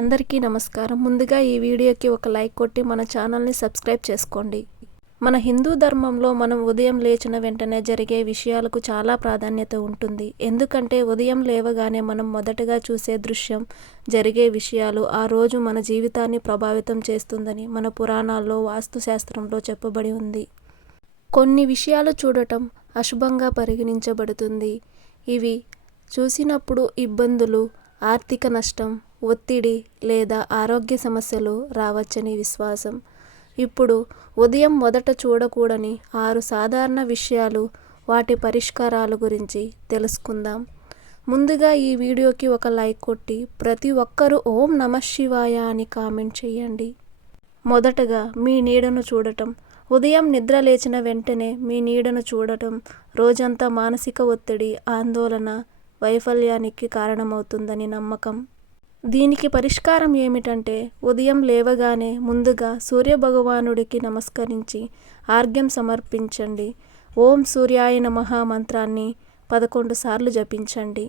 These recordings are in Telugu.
అందరికీ నమస్కారం. ముందుగా ఈ వీడియోకి ఒక లైక్ కొట్టి మన ఛానల్ని సబ్స్క్రైబ్ చేసుకోండి. మన హిందూ ధర్మంలో మనం ఉదయం లేచిన వెంటనే జరిగే విషయాలకు చాలా ప్రాధాన్యత ఉంటుంది. ఎందుకంటే ఉదయం లేవగానే మనం మొదటగా చూసే దృశ్యం, జరిగే విషయాలు ఆ రోజు మన జీవితాన్ని ప్రభావితం చేస్తుందని మన పురాణాల్లో వాస్తుశాస్త్రంలో చెప్పబడి ఉంది. కొన్ని విషయాలు చూడటం అశుభంగా పరిగణించబడుతుంది. ఇవి చూసినప్పుడు ఇబ్బందులు, ఆర్థిక నష్టం, ఒత్తిడి లేదా ఆరోగ్య సమస్యలు రావచ్చని విశ్వాసం. ఇప్పుడు ఉదయం మొదట చూడకూడని 6 సాధారణ విషయాలు, వాటి పరిష్కారాల గురించి తెలుసుకుందాం. ముందుగా ఈ వీడియోకి ఒక లైక్ కొట్టి ప్రతి ఒక్కరూ ఓం నమః శివాయ అని కామెంట్ చేయండి. మొదటగా మీ నీడను చూడటం. ఉదయం నిద్ర లేచిన వెంటనే మీ నీడను చూడటం రోజంతా మానసిక ఒత్తిడి, ఆందోళన, వైఫల్యానికి కారణమవుతుందని నమ్మకం. దీనికి పరిష్కారం ఏమిటంటే ఉదయం లేవగానే ముందుగా సూర్యభగవానుడికి నమస్కరించి ఆర్ఘ్యం సమర్పించండి. ఓం సూర్యాయ నమః మంత్రాన్ని 11 సార్లు జపించండి.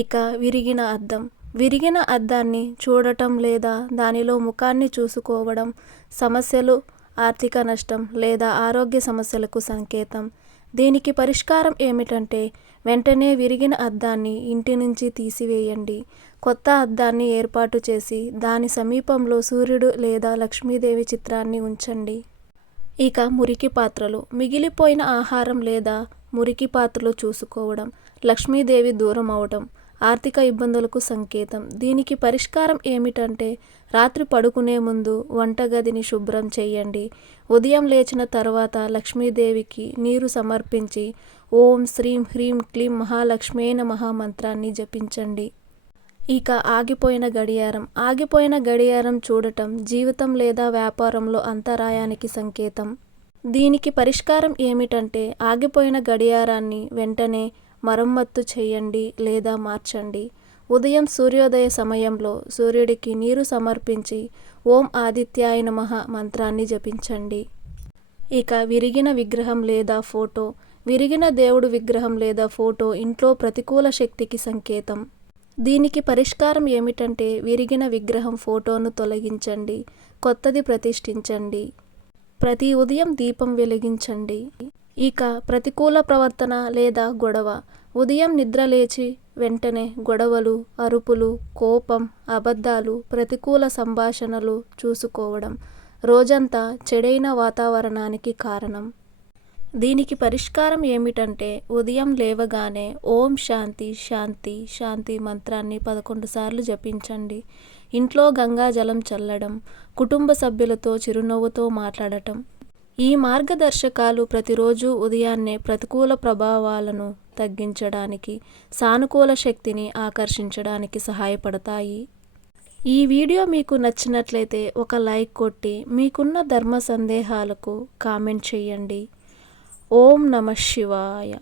ఇక విరిగిన అద్దం. విరిగిన అద్దాన్ని చూడటం లేదా దానిలో ముఖాన్ని చూసుకోవడం సమస్యలు, ఆర్థిక నష్టం లేదా ఆరోగ్య సమస్యలకు సంకేతం. దీనికి పరిష్కారం ఏమిటంటే వెంటనే విరిగిన అద్దాన్ని ఇంటి నుంచి తీసివేయండి. కొత్త అద్దాన్ని ఏర్పాటు చేసి దాని సమీపంలో సూర్యుడు లేదా లక్ష్మీదేవి చిత్రాన్ని ఉంచండి. ఇక మురికి పాత్రలు. మిగిలిపోయిన ఆహారం లేదా మురికి పాత్రలు చూసుకోవడం లక్ష్మీదేవి దూరం అవడం, ఆర్థిక ఇబ్బందులకు సంకేతం. దీనికి పరిష్కారం ఏమిటంటే రాత్రి పడుకునే ముందు వంటగదిని శుభ్రం చేయండి. ఉదయం లేచిన తర్వాత లక్ష్మీదేవికి నీరు సమర్పించి ఓం శ్రీం హ్రీం క్లీం మహాలక్ష్మే నమః మంత్రాన్ని జపించండి. ఇక ఆగిపోయిన గడియారం. ఆగిపోయిన గడియారం చూడటం జీవితం లేదా వ్యాపారంలో అంతరాయానికి సంకేతం. దీనికి పరిష్కారం ఏమిటంటే ఆగిపోయిన గడియారాన్ని వెంటనే మరమ్మత్తు చేయండి లేదా మార్చండి. ఉదయం సూర్యోదయ సమయంలో సూర్యుడికి నీరు సమర్పించి ఓం ఆదిత్యాయ నమః మంత్రాన్ని జపించండి. ఇక విరిగిన విగ్రహం లేదా ఫోటో. విరిగిన దేవుడు విగ్రహం లేదా ఫోటో ఇంట్లో ప్రతికూల శక్తికి సంకేతం. దీనికి పరిష్కారం ఏమిటంటే విరిగిన విగ్రహం ఫోటోను తొలగించండి, కొత్తది ప్రతిష్ఠించండి. ప్రతి ఉదయం దీపం వెలిగించండి. ఇక ప్రతికూల ప్రవర్తన లేదా గొడవ. ఉదయం నిద్ర లేచి వెంటనే గొడవలు, అరుపులు, కోపం, అబద్ధాలు, ప్రతికూల సంభాషణలు చూసుకోవడం రోజంతా చెడైన వాతావరణానికి కారణం. దీనికి పరిష్కారం ఏమిటంటే ఉదయం లేవగానే ఓం శాంతి శాంతి శాంతి మంత్రాన్ని 11 సార్లు జపించండి. ఇంట్లో గంగాజలం చల్లడం, కుటుంబ సభ్యులతో చిరునవ్వుతో మాట్లాడటం. ఈ మార్గదర్శకాలు ప్రతిరోజు ఉదయాన్నే ప్రతికూల ప్రభావాలను తగ్గించడానికి, సానుకూల శక్తిని ఆకర్షించడానికి సహాయపడతాయి. ఈ వీడియో మీకు నచ్చినట్లయితే ఒక లైక్ కొట్టి మీకున్న ధర్మ సందేహాలకు కామెంట్ చేయండి. ఓం నమః శివాయ.